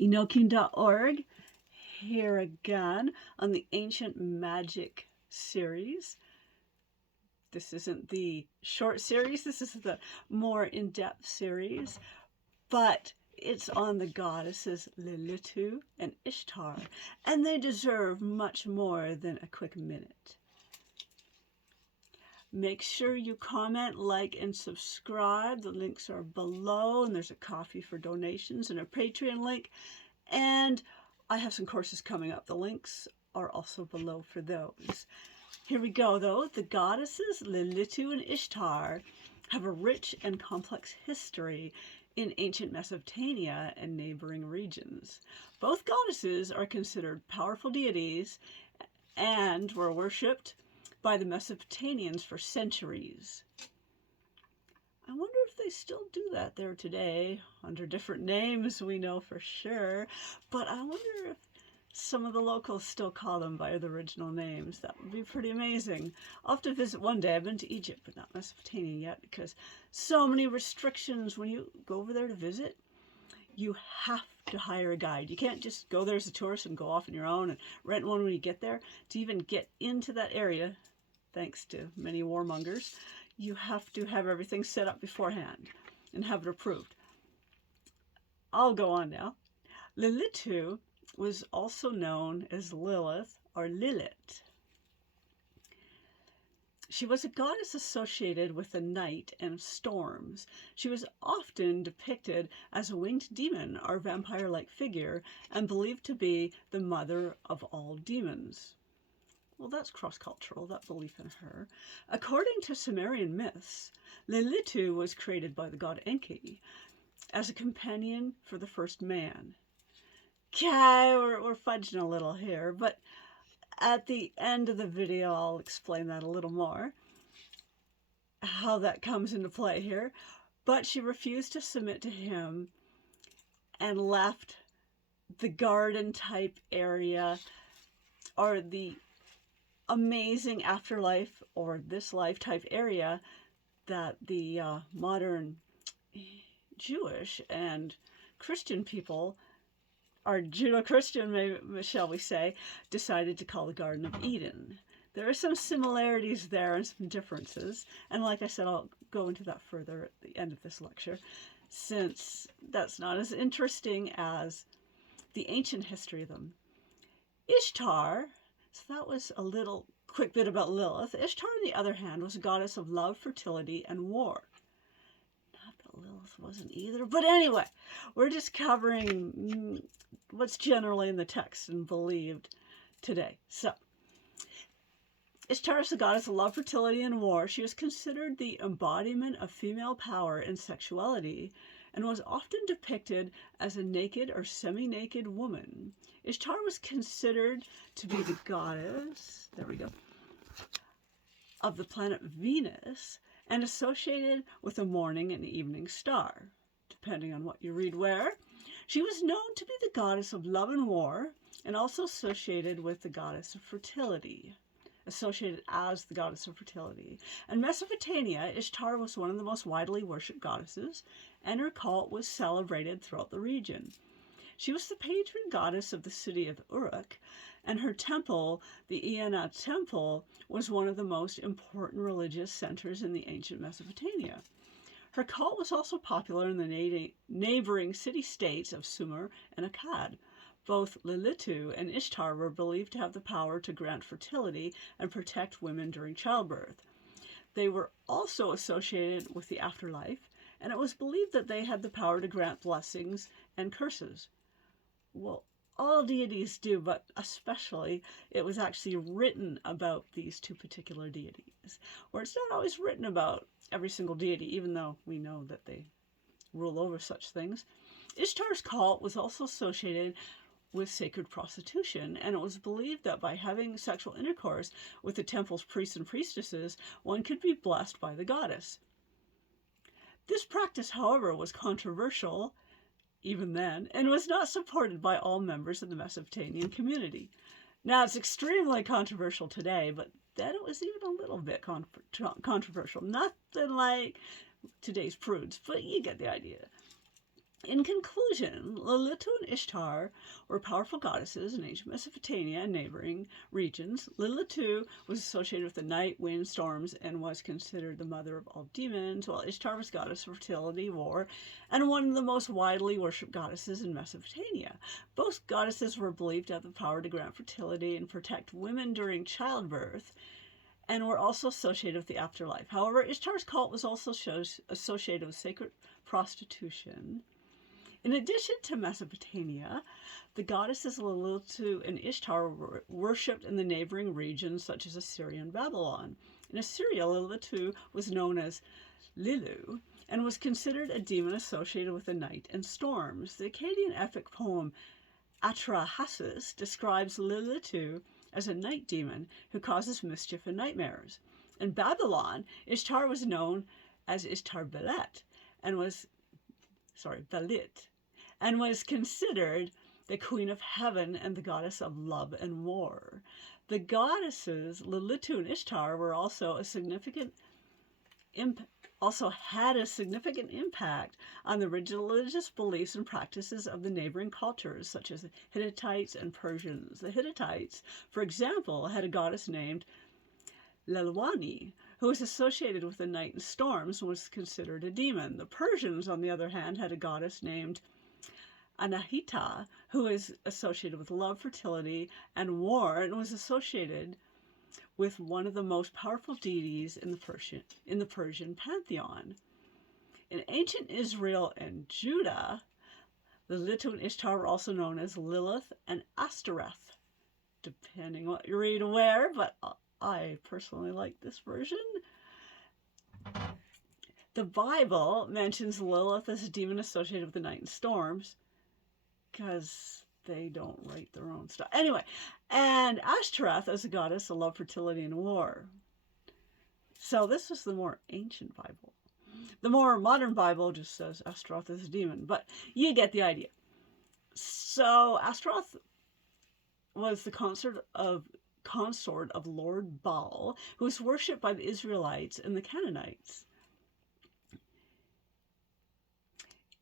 Enochian.org, here again on the Ancient Magic series. This isn't the short series, this is the more in-depth series, but it's on the goddesses Lilitu and Ishtar, and they deserve much more than a quick minute. Make sure you comment, like, and subscribe. The links are below, and there's a coffee for donations and a Patreon link. And I have some courses coming up. The links are also below for those. Here we go, though. The goddesses Lilitu and Ishtar have a rich and complex history in ancient Mesopotamia and neighboring regions. Both goddesses are considered powerful deities and were worshipped by the Mesopotamians for centuries. I wonder if they still do that there today, under different names, we know for sure, but I wonder if some of the locals still call them by the original names. That would be pretty amazing. I'll have to visit one day. I've been to Egypt, but not Mesopotamia yet, because so many restrictions. When you go over there to visit, you have to hire a guide. You can't just go there as a tourist and go off on your own and rent one when you get there. To even get into that area, thanks to many warmongers, you have to have everything set up beforehand and have it approved. I'll go on now. Lilitu was also known as Lilith or Lilit. She was a goddess associated with the night and storms. She was often depicted as a winged demon or vampire-like figure and believed to be the mother of all demons. Well, that's cross-cultural, that belief in her. According to Sumerian myths, Lilitu was created by the god Enki as a companion for the first man. Okay, we're fudging a little here, but at the end of the video, I'll explain that a little more, how that comes into play here. But she refused to submit to him and left the garden-type area, or the amazing afterlife or this life type area that the modern Jewish and Christian people, or Judeo-Christian, shall we say, decided to call the Garden of Eden. There are some similarities there and some differences, and like I said, I'll go into that further at the end of this lecture, since that's not as interesting as the ancient history of them. Ishtar, so that was a little quick bit about Lilith. Ishtar, on the other hand, was a goddess of love, fertility, and war. Not that Lilith wasn't either, but anyway, we're just covering what's generally in the text and believed today. So, Ishtar is the goddess of love, fertility, and war. She was considered the embodiment of female power and sexuality, and was often depicted as a naked or semi-naked woman. Ishtar was considered to be the goddess, there we go, of the planet Venus, and associated with the morning and evening star, depending on what you read where. She was known to be the goddess of love and war, and also associated with the goddess of fertility. Associated as the goddess of fertility. In Mesopotamia, Ishtar was one of the most widely worshipped goddesses, and her cult was celebrated throughout the region. She was the patron goddess of the city of Uruk, and her temple, the Enoch Temple, was one of the most important religious centers in the ancient Mesopotamia. Her cult was also popular in the neighboring city-states of Sumer and Akkad. Both Lilitu and Ishtar were believed to have the power to grant fertility and protect women during childbirth. They were also associated with the afterlife, and it was believed that they had the power to grant blessings and curses. Well, all deities do, but especially it was actually written about these two particular deities, where it's not always written about every single deity, even though we know that they rule over such things. Ishtar's cult was also associated with sacred prostitution, and it was believed that by having sexual intercourse with the temple's priests and priestesses, one could be blessed by the goddess. This practice, however, was controversial even then, and was not supported by all members of the Mesopotamian community. Now, it's extremely controversial today, but then it was even a little bit controversial. Nothing like today's prudes, but you get the idea. In conclusion, Lilithu and Ishtar were powerful goddesses in ancient Mesopotamia and neighboring regions. Lilithu was associated with the night, wind, storms, and was considered the mother of all demons, while Ishtar was goddess of fertility, war, and one of the most widely worshipped goddesses in Mesopotamia. Both goddesses were believed to have the power to grant fertility and protect women during childbirth, and were also associated with the afterlife. However, Ishtar's cult was also associated with sacred prostitution. In addition to Mesopotamia, the goddesses Lilithu and Ishtar were worshipped in the neighboring regions such as Assyria and Babylon. In Assyria, Lilithu was known as Lilitu and was considered a demon associated with the night and storms. The Akkadian epic poem Atrahasis describes Lilithu as a night demon who causes mischief and nightmares. In Babylon, Ishtar was known as Ishtar Belit and was considered the queen of heaven and the goddess of love and war. The goddesses Lilithu and Ishtar were also had a significant impact on the religious beliefs and practices of the neighboring cultures, such as the Hittites and Persians. The Hittites, for example, had a goddess named Lelwani, who was associated with the night and storms and was considered a demon. The Persians, on the other hand, had a goddess named Anahita, who is associated with love, fertility, and war, and was associated with one of the most powerful deities in the Persian pantheon. In ancient Israel and Judah, Lilithu and Ishtar were also known as Lilith and Ashtoreth, depending what you read where, but I personally like this version. The Bible mentions Lilith as a demon associated with the night and storms, because they don't write their own stuff. Anyway, and Ashtoreth as a goddess of love, fertility, and war. So this was the more ancient Bible. The more modern Bible just says Ashtoreth is a demon, but you get the idea. So Ashtoreth was the consort of Lord Baal, who was worshipped by the Israelites and the Canaanites.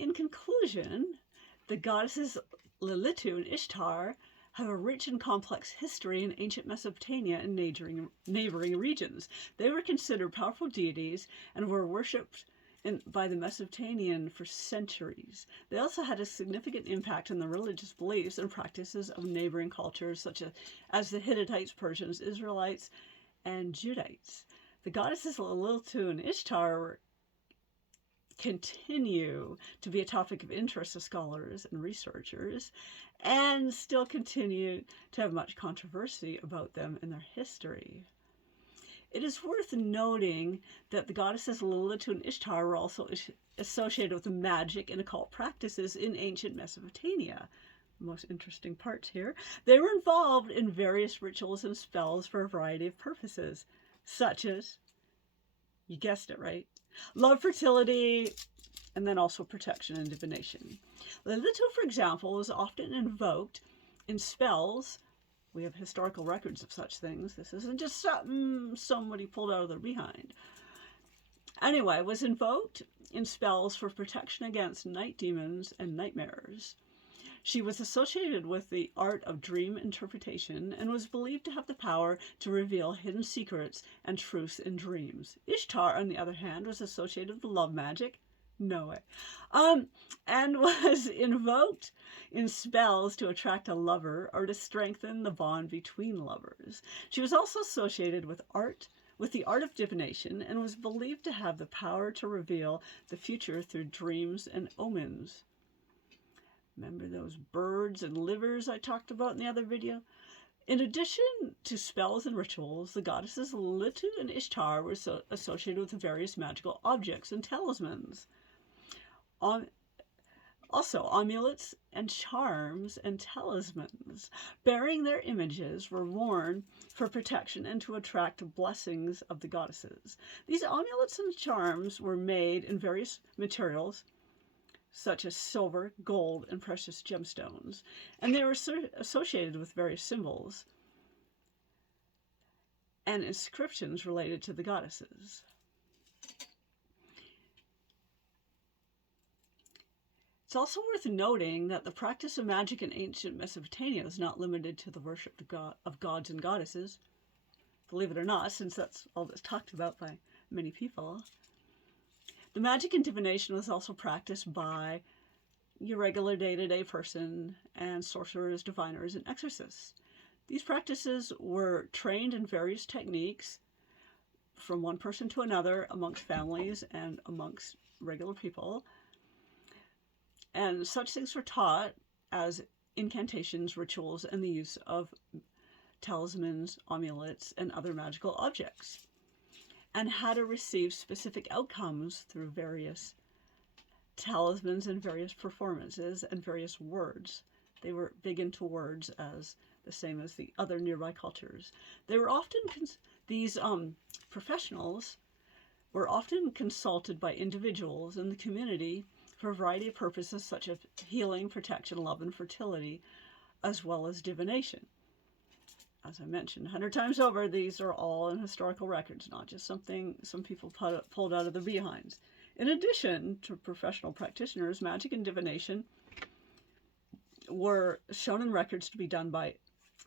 In conclusion, the goddesses Lilithu and Ishtar have a rich and complex history in ancient Mesopotamia and neighboring regions. They were considered powerful deities and were worshipped by the Mesopotamians for centuries. They also had a significant impact on the religious beliefs and practices of neighboring cultures such as the Hittites, Persians, Israelites, and Judites. The goddesses Lilithu and Ishtar continue to be a topic of interest to scholars and researchers, and still continue to have much controversy about them in their history. It is worth noting that the goddesses Lilithu and Ishtar were also associated with magic and occult practices in ancient Mesopotamia. The most interesting parts here. They were involved in various rituals and spells for a variety of purposes, such as, you guessed it right, love, fertility, and then also protection and divination. Lilithu, for example, was often invoked in spells. We have historical records of such things. This isn't just something somebody pulled out of their behind. Anyway, was invoked in spells for protection against night demons and nightmares. She was associated with the art of dream interpretation and was believed to have the power to reveal hidden secrets and truths in dreams. Ishtar, on the other hand, was associated with love magic. No way. And was invoked in spells to attract a lover or to strengthen the bond between lovers. She was also associated with the art of divination, and was believed to have the power to reveal the future through dreams and omens. Remember those birds and livers I talked about in the other video? In addition to spells and rituals, the goddesses Lilithu and Ishtar were associated with various magical objects and talismans. Also, amulets and charms and talismans bearing their images were worn for protection and to attract blessings of the goddesses. These amulets and charms were made in various materials, such as silver, gold, and precious gemstones, and they were associated with various symbols and inscriptions related to the goddesses. It's also worth noting that the practice of magic in ancient Mesopotamia is not limited to the worship of gods and goddesses. Believe it or not, since that's all that's talked about by many people. The magic and divination was also practiced by your regular day-to-day person and sorcerers, diviners, and exorcists. These practices were trained in various techniques from one person to another amongst families and amongst regular people. And such things were taught as incantations, rituals, and the use of talismans, amulets, and other magical objects, and how to receive specific outcomes through various talismans and various performances and various words. They were big into words, as the same as the other nearby cultures. They were often, these professionals were often consulted by individuals in the community for a variety of purposes such as healing, protection, love, and fertility, as well as divination. As I mentioned 100 times over, these are all in historical records, not just something some people pulled out of their behinds. In addition to professional practitioners, magic and divination were shown in records to be done by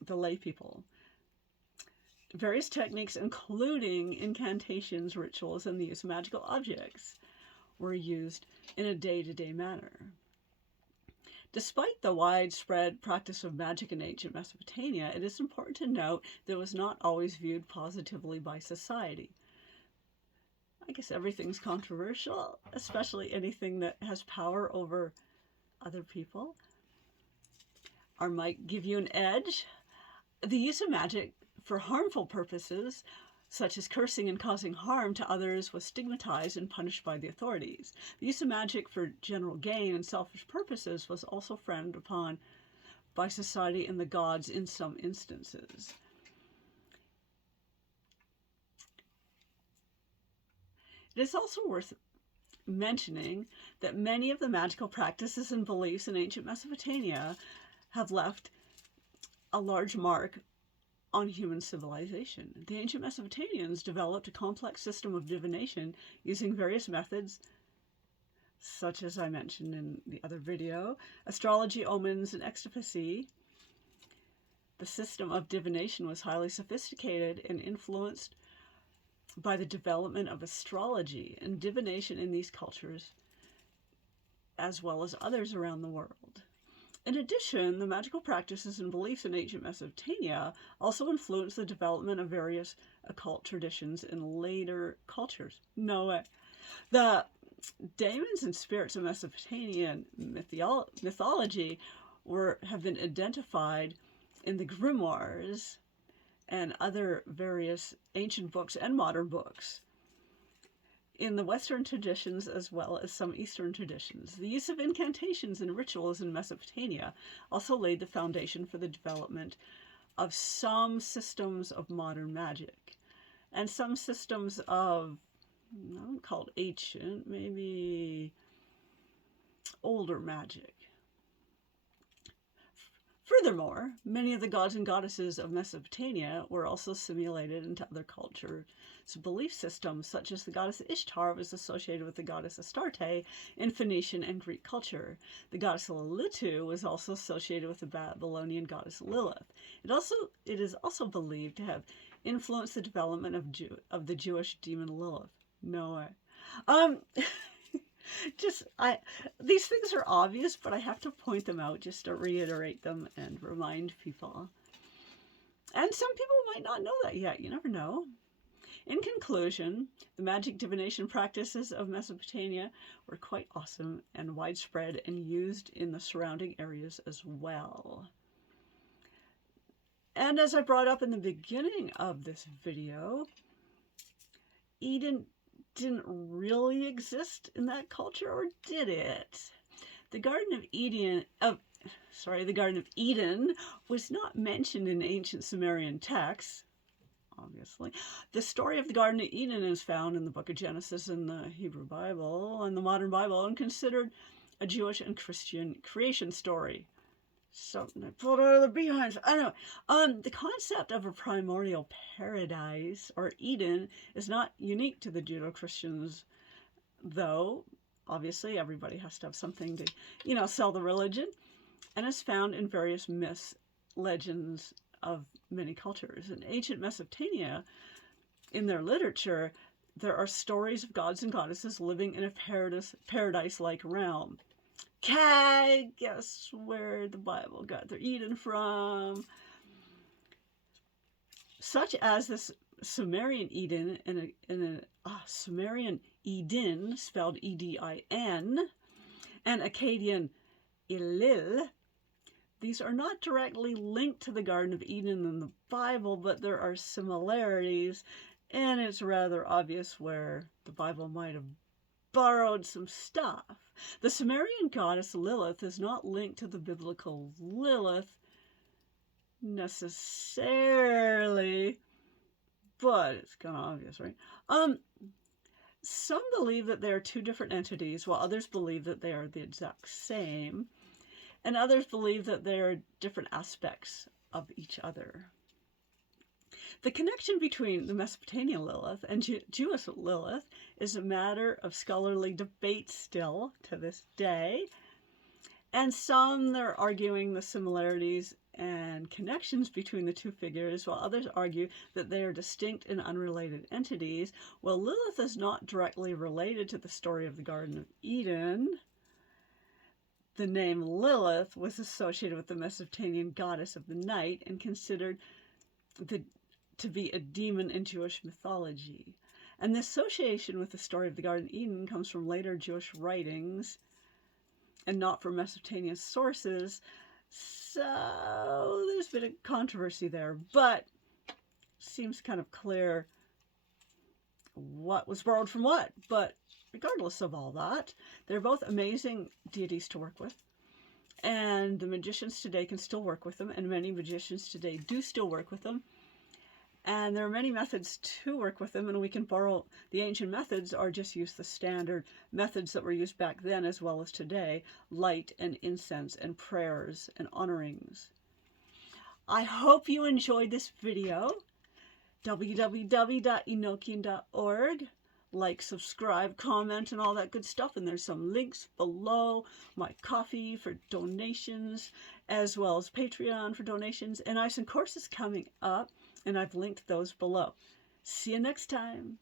the lay people. Various techniques, including incantations, rituals, and the use of magical objects, were used in a day-to-day manner. Despite the widespread practice of magic in ancient Mesopotamia, it is important to note that it was not always viewed positively by society. I guess everything's controversial, especially anything that has power over other people or might give you an edge. The use of magic for harmful purposes, such as cursing and causing harm to others, was stigmatized and punished by the authorities. The use of magic for general gain and selfish purposes was also frowned upon by society and the gods in some instances. It is also worth mentioning that many of the magical practices and beliefs in ancient Mesopotamia have left a large mark on human civilization. The ancient Mesopotamians developed a complex system of divination using various methods, such as I mentioned in the other video, astrology, omens, and ecstophacy. The system of divination was highly sophisticated and influenced by the development of astrology and divination in these cultures, as well as others around the world. In addition, the magical practices and beliefs in ancient Mesopotamia also influenced the development of various occult traditions in later cultures. No way. The daemons and spirits of Mesopotamian mythology have been identified in the grimoires and other various ancient books and modern books in the Western traditions as well as some Eastern traditions. The use of incantations and rituals in Mesopotamia also laid the foundation for the development of some systems of modern magic and some systems of, I don't call it ancient, maybe older magic. Furthermore, many of the gods and goddesses of Mesopotamia were also assimilated into other cultures' belief systems, such as the goddess Ishtar was associated with the goddess Astarte in Phoenician and Greek culture. The goddess Lilitu was also associated with the Babylonian goddess Lilith. It is also believed to have influenced the development of the Jewish demon Lilith. No way. These things are obvious, but I have to point them out just to reiterate them and remind people. And some people might not know that yet. You never know. In conclusion, the magic divination practices of Mesopotamia were quite awesome and widespread and used in the surrounding areas as well. And as I brought up in the beginning of this video, Eden didn't really exist in that culture, or did it? The Garden of Eden was not mentioned in ancient Sumerian texts, obviously. The story of the Garden of Eden is found in the book of Genesis in the Hebrew Bible and the modern Bible, and considered a Jewish and Christian creation story. Something I pulled out of the behinds. I don't know. The concept of a primordial paradise or Eden is not unique to the Judeo-Christians, though. obviously everybody has to have something to, sell the religion, and is found in various myths, legends of many cultures. In ancient Mesopotamia, in their literature, there are stories of gods and goddesses living in a paradise-like realm. Guess where the Bible got their Eden from? Such as this Sumerian Eden Sumerian Eden, spelled Edin, and Akkadian Elil. These are not directly linked to the Garden of Eden in the Bible, but there are similarities, and it's rather obvious where the Bible might have borrowed some stuff. The Sumerian goddess Lilith is not linked to the biblical Lilith necessarily, but it's kind of obvious, right? Some believe that they are two different entities, while others believe that they are the exact same, and others believe that they are different aspects of each other. The connection between the Mesopotamian Lilith and Jewish Lilith is a matter of scholarly debate still to this day, and some are arguing the similarities and connections between the two figures, while others argue that they are distinct and unrelated entities. While Lilith is not directly related to the story of the Garden of Eden, the name Lilith was associated with the Mesopotamian goddess of the night and considered to be a demon in Jewish mythology. And the association with the story of the Garden of Eden comes from later Jewish writings and not from Mesopotamian sources. So there's been a controversy there, but seems kind of clear what was borrowed from what. But regardless of all that, they're both amazing deities to work with. And the magicians today can still work with them, and many magicians today do still work with them. And there are many methods to work with them, and we can borrow the ancient methods or just use the standard methods that were used back then as well as today, light and incense and prayers and honorings. I hope you enjoyed this video. www.Enochian.org. Like, subscribe, comment, and all that good stuff. And there's some links below. My Ko-fi for donations, as well as Patreon for donations. And I have some courses coming up, and I've linked those below. See you next time.